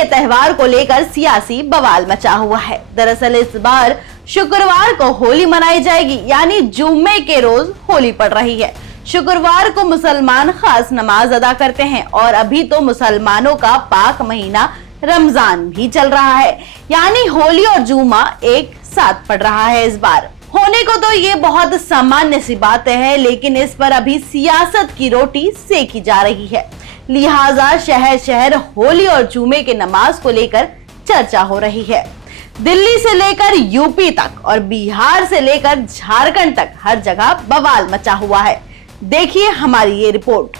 के त्योहार को लेकर सियासी बवाल मचा हुआ है। दरअसल इस बार शुक्रवार को होली मनाई जाएगी, यानी जुम्मे के रोज होली पड़ रही है। शुक्रवार को मुसलमान खास नमाज अदा करते हैं और अभी तो मुसलमानों का पाक महीना रमजान भी चल रहा है, यानी होली और जुम्मा एक साथ पड़ रहा है। इस बार होने को तो ये बहुत सामान्य सी बातें हैं, लेकिन इस पर अभी सियासत की रोटी सेकी जा रही है। लिहाजा शहर शहर होली और जुमे के नमाज को लेकर चर्चा हो रही है। दिल्ली से लेकर यूपी तक और बिहार से लेकर झारखंड तक हर जगह बवाल मचा हुआ है। देखिए हमारी ये रिपोर्ट।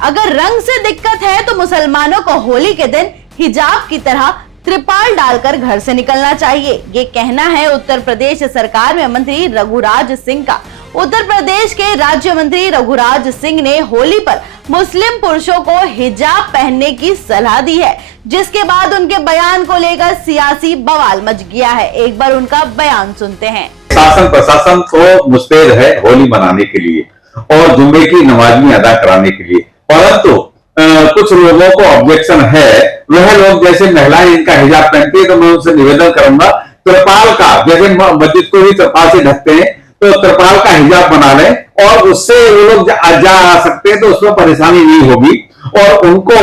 अगर रंग से दिक्कत है तो मुसलमानों को होली के दिन हिजाब की तरह त्रिपाल डालकर घर से निकलना चाहिए, ये कहना है उत्तर प्रदेश सरकार में मंत्री रघुराज सिंह का। उत्तर प्रदेश के राज्य मंत्री रघुराज सिंह ने होली पर मुस्लिम पुरुषों को हिजाब पहनने की सलाह दी है, जिसके बाद उनके बयान को लेकर सियासी बवाल मच गया है। एक बार उनका बयान सुनते हैं। शासन प्रशासन तो मुस्तैद है होली मनाने के लिए और जुम्मे की नमाज भी अदा कराने के लिए, परंतु कुछ लोगों को ऑब्जेक्शन है। वह लोग जैसे महिलाएं इनका हिजाब पहनती है तो मैं उनसे निवेदन करूंगा त्रिपाल का, जैसे मस्जिद को भी त्रिपाल से ढकते हैं तो त्रिपाल का हिजाब बना लें और उससे वो लोग जा आ सकते हैं, तो उसमें परेशानी नहीं होगी और उनको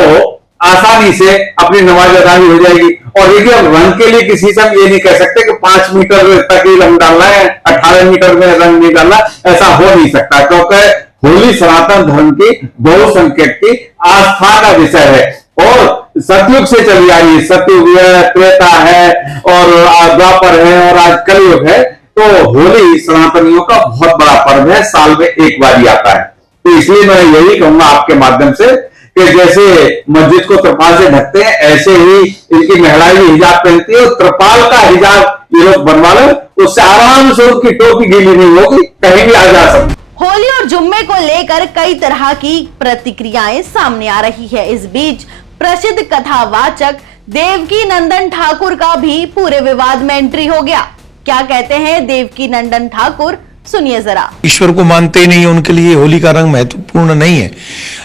आसानी से अपनी नमाज अदा हो जाएगी। और देखिए अब रंग के लिए किसी से हम ये नहीं कह सकते कि 5 मीटर तक ही रंग डालना है, 18 मीटर में रंग नहीं डालना, ऐसा हो नहीं सकता, क्योंकि होली सनातन धर्म की बहुसंख्यक की आस्था का विषय है और सतयुग से चली आ रही है। सतयुग है, त्रेता है और द्वापर है और आज कलयुग है। तो होली सनातनियों का बहुत बड़ा पर्व है, साल में एक बार ही आता है। तो इसलिए मैं यही कहूंगा आपके माध्यम से कि जैसे मस्जिद को त्रिपाल से ढकते हैं, ऐसे ही इनकी महिलाएं भी हिजाब पहनती है और त्रिपाल का हिजाब ये लोग बनवा लें, उससे आराम से उनकी टोपी गीली नहीं होगी, कहीं भी आ जा सकती। होली और जुम्मे को लेकर कई तरह की प्रतिक्रियाएं सामने आ रही है। इस बीच प्रसिद्ध कथावाचक देवकी नंदन ठाकुर का भी पूरे विवाद में एंट्री हो गया। क्या कहते हैं देवकी नंदन ठाकुर, सुनिए जरा। ईश्वर को मानते ही नहीं, उनके लिए होली का रंग महत्वपूर्ण नहीं है,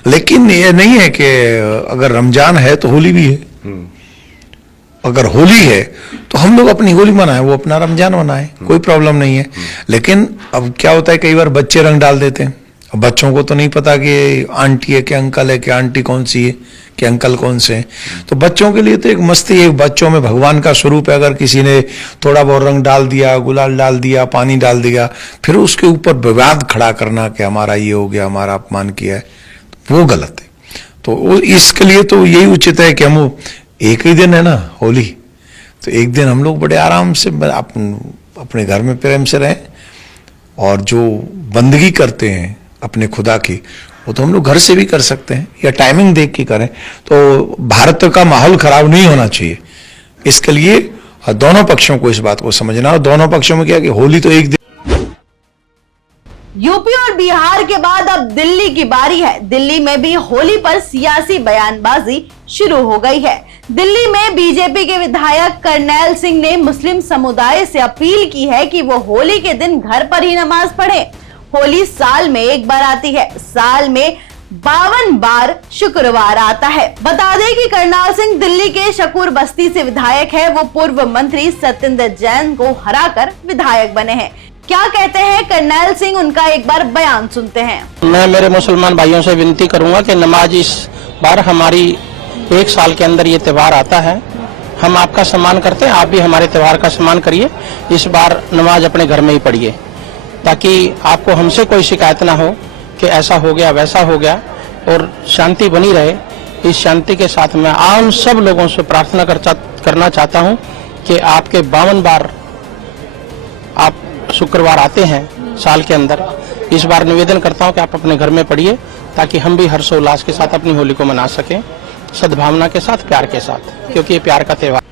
लेकिन ये नहीं है कि अगर रमजान है तो होली भी है। अगर होली है तो हम लोग अपनी होली मनाएं, वो अपना रमजान मनाएं, कोई प्रॉब्लम नहीं है। लेकिन अब क्या होता है, कई बार बच्चे रंग डाल देते हैं। अब बच्चों को तो नहीं पता कि आंटी है कि अंकल है, कि आंटी कौन सी है कि अंकल कौन से हैं। तो बच्चों के लिए तो एक मस्ती है, बच्चों में भगवान का स्वरूप है। अगर किसी ने थोड़ा बहुत रंग डाल दिया, गुलाल डाल दिया, पानी डाल दिया, फिर उसके ऊपर विवाद खड़ा करना कि हमारा ये हो गया, हमारा अपमान किया है, वो गलत है। तो इसके लिए तो यही उचित है कि हम एक ही दिन है ना होली, तो एक दिन हम लोग बड़े आराम से अपने घर में प्रेम से रहें और जो बंदगी करते हैं अपने खुदा की, वो तो हम लोग घर से भी कर सकते हैं या टाइमिंग देख के करें। तो भारत का माहौल खराब नहीं होना चाहिए, इसके लिए दोनों पक्षों को इस बात को समझना। और दोनों पक्षों में क्या कि होली तो एक दिन। यूपी और बिहार के बाद अब दिल्ली की बारी है। दिल्ली में भी होली पर सियासी बयानबाजी शुरू हो गई है। दिल्ली में बीजेपी के विधायक करनैल सिंह ने मुस्लिम समुदाय से अपील की है कि वो होली के दिन घर पर ही नमाज पढ़ें। होली साल में एक बार आती है, साल में 52 बार शुक्रवार आता है। बता दें कि करनैल सिंह दिल्ली के शकूर बस्ती से विधायक है। वो पूर्व मंत्री सत्येंद्र जैन को हराकर विधायक बने हैं। क्या कहते हैं करनैल सिंह, उनका एक बार बयान सुनते हैं। मैं मेरे मुसलमान भाइयों से विनती करूंगा कि नमाज इस बार हमारी एक साल के अंदर ये त्योहार आता है, हम आपका सम्मान करते हैं, आप भी हमारे त्योहार का सम्मान करिए। इस बार नमाज अपने घर में ही पढ़िए, ताकि आपको हमसे कोई शिकायत ना हो कि ऐसा हो गया वैसा हो गया, और शांति बनी रहे। इस शांति के साथ मैं आम सब लोगों से प्रार्थना करना चाहता हूं कि आपके 52 बार आप शुक्रवार आते हैं साल के अंदर, इस बार निवेदन करता हूं कि आप अपने घर में पढ़िए, ताकि हम भी हर्षोल्लास के साथ अपनी होली को मना सकें, सद्भावना के साथ, प्यार के साथ, क्योंकि ये प्यार का त्योहार।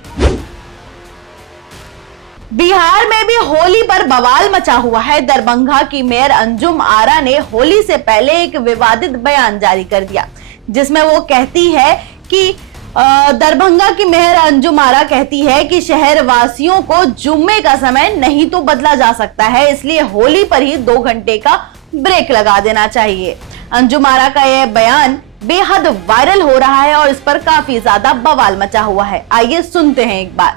बिहार में भी होली पर बवाल मचा हुआ है। दरभंगा की मेयर अंजुम आरा ने होली से पहले एक विवादित बयान जारी कर दिया, जिसमें वो कहती है कि दरभंगा की मेयर अंजुम आरा कहती है कि शहर वासियों को जुम्मे का समय नहीं तो बदला जा सकता है, इसलिए होली पर ही 2 घंटे का ब्रेक लगा देना चाहिए। अंजुम आरा का यह बयान बेहद वायरल हो रहा है और इस पर काफी ज्यादा बवाल मचा हुआ है। आइए सुनते हैं एक बार।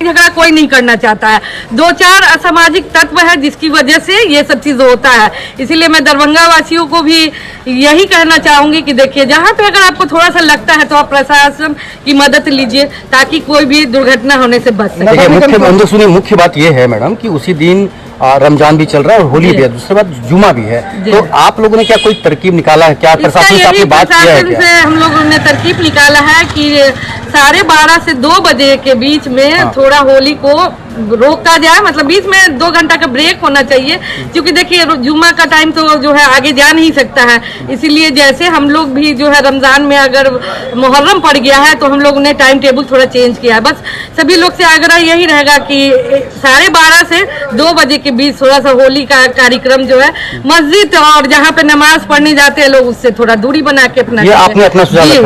झगड़ा कोई नहीं करना चाहता है, दो चार असामाजिक तत्व है जिसकी वजह से ये सब चीज होता है। इसीलिए मैं दरभंगा वासियों को भी यही कहना चाहूंगी कि देखिए, जहाँ पे अगर आपको थोड़ा सा लगता है तो आप प्रशासन की मदद लीजिए ताकि कोई भी दुर्घटना होने से बच सके। मुख्य बात यह है मैडम कि उसी दिन रमजान भी चल रहा है और होली भी है, दूसरी बात जुमा भी है, तो आप लोगों ने क्या कोई तरकीब निकाला है? क्या प्रशासन से आपने बात किया है? क्या हम लोगों ने तरकीब निकाला है कि 12:30 से 2 बजे के बीच में थोड़ा होली को रोका जाए, मतलब बीच में 2 घंटा का ब्रेक होना चाहिए, क्योंकि देखिए जुम्मा का टाइम तो जो है आगे जा नहीं सकता है। इसीलिए जैसे हम लोग भी जो है रमजान में अगर मुहर्रम पड़ गया है तो हम लोगों ने टाइम टेबल थोड़ा चेंज किया है। बस सभी लोग से आग्रह यही रहेगा कि 12:30 से 2 बजे के बीच थोड़ा सा होली का कार्यक्रम जो है मस्जिद और जहाँ पे नमाज पढ़ने जाते हैं लोग उससे थोड़ा दूरी बना के अपना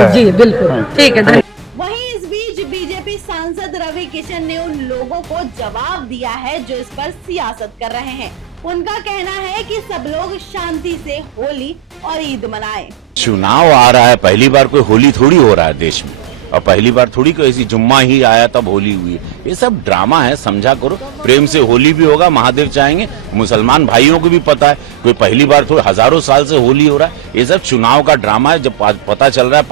जी बिल्कुल ठीक है। वहीं इस बीच बीजेपी सांसद रवि किशन ने उन लोगों को जवाब दिया है जो इस पर सियासत कर रहे हैं। उनका कहना है कि सब लोग शांति से होली और ईद मनाएं। चुनाव आ रहा है, पहली बार कोई होली थोड़ी हो रहा है देश में, और पहली बार थोड़ी कोई ऐसी जुम्मा ही आया तब होली हुई है। ये सब ड्रामा है, समझा करो। प्रेम से होली भी होगा, महादेव चाहेंगे। मुसलमान भाइयों को भी पता है कोई पहली बार थोड़ी हजारों साल से होली हो रहा है। ये सब चुनाव का ड्रामा है। जब पता चल रहा है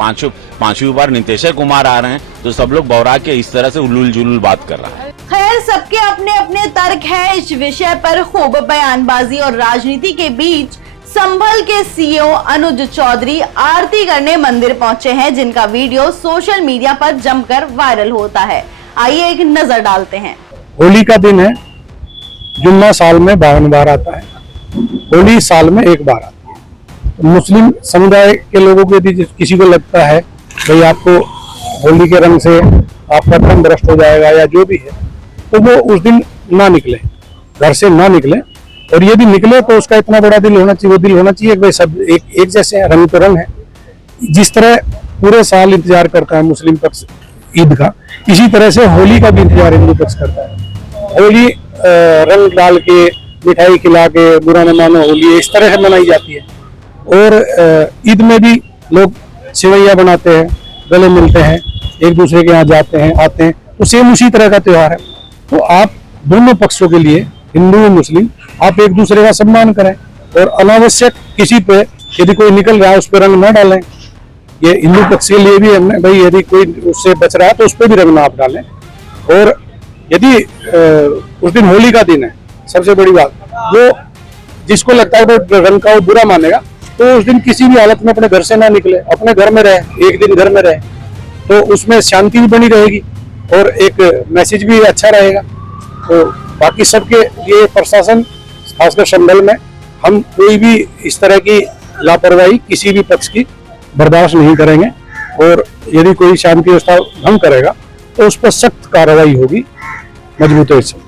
पांचवी बार नीतीश कुमार आ रहे हैं तो सब लोग बौरा के इस तरह से उलूल जुलूल बात कर रहा है। खैर, सबके अपने अपने तर्क है इस विषय पर। खूब बयानबाजी और राजनीति के बीच संभल के सीईओ अनुज चौधरी आरती करने मंदिर पहुंचे हैं, जिनका वीडियो सोशल मीडिया पर जमकर वायरल होता है। आइए एक नजर डालते हैं। होली का दिन है, जुम्मा साल में 52 बार आता है, होली साल में 1 बार आती है। मुस्लिम समुदाय के लोगों को यदि किसी को लगता है भाई आपको होली के रंग से आपका धर्म भ्रष्ट हो जाएगा या जो भी है, तो वो उस दिन ना निकले, घर से ना निकले। और यदि निकले तो उसका इतना बड़ा दिल होना चाहिए, वो दिल होना चाहिए कि भाई सब एक जैसे हैं, रंग तो रंग है। जिस तरह पूरे साल इंतजार करता है मुस्लिम पक्ष ईद का, इसी तरह से होली का भी इंतजार हिंदू पक्ष करता है। होली रंग डाल के, मिठाई खिला के, बुरा न मानो होली, इस तरह से मनाई जाती है। और ईद में भी लोग सेवैया बनाते हैं, गले मिलते हैं, एक दूसरे के यहाँ जाते हैं, आते हैं, तो सेम उसी तरह का त्योहार है। तो आप दोनों पक्षों के लिए, हिंदू और मुस्लिम, आप एक दूसरे का सम्मान करें और अनावश्यक किसी पे यदि कोई निकल रहा है उस पर रंग न डालें। ये हिंदू पक्ष के लिए भी हमने भाई यदि कोई उससे बच रहा है तो उस पर भी रंग ना आप डालें। और यदि उस दिन होली का दिन है, सबसे बड़ी बात, वो जिसको लगता है वो रंग का वो बुरा मानेगा, तो उस दिन किसी भी हालत में अपने घर से ना निकले, अपने घर में रहे, एक दिन घर में रहे, तो उसमें शांति भी बनी रहेगी और एक मैसेज भी अच्छा रहेगा। तो बाकी सबके लिए प्रशासन, खासकर संभल में, हम कोई भी इस तरह की लापरवाही किसी भी पक्ष की बर्दाश्त नहीं करेंगे। और यदि कोई शांति व्यवस्था भंग करेगा तो उस पर सख्त कार्रवाई होगी मजबूती से।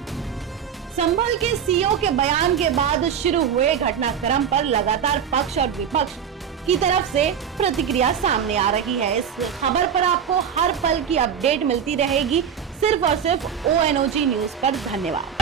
संभल के सीईओ के बयान के बाद शुरू हुए घटनाक्रम पर लगातार पक्ष और विपक्ष की तरफ से प्रतिक्रिया सामने आ रही है। इस खबर पर आपको हर पल की अपडेट मिलती रहेगी, सिर्फ और सिर्फ ONOG न्यूज पर। धन्यवाद।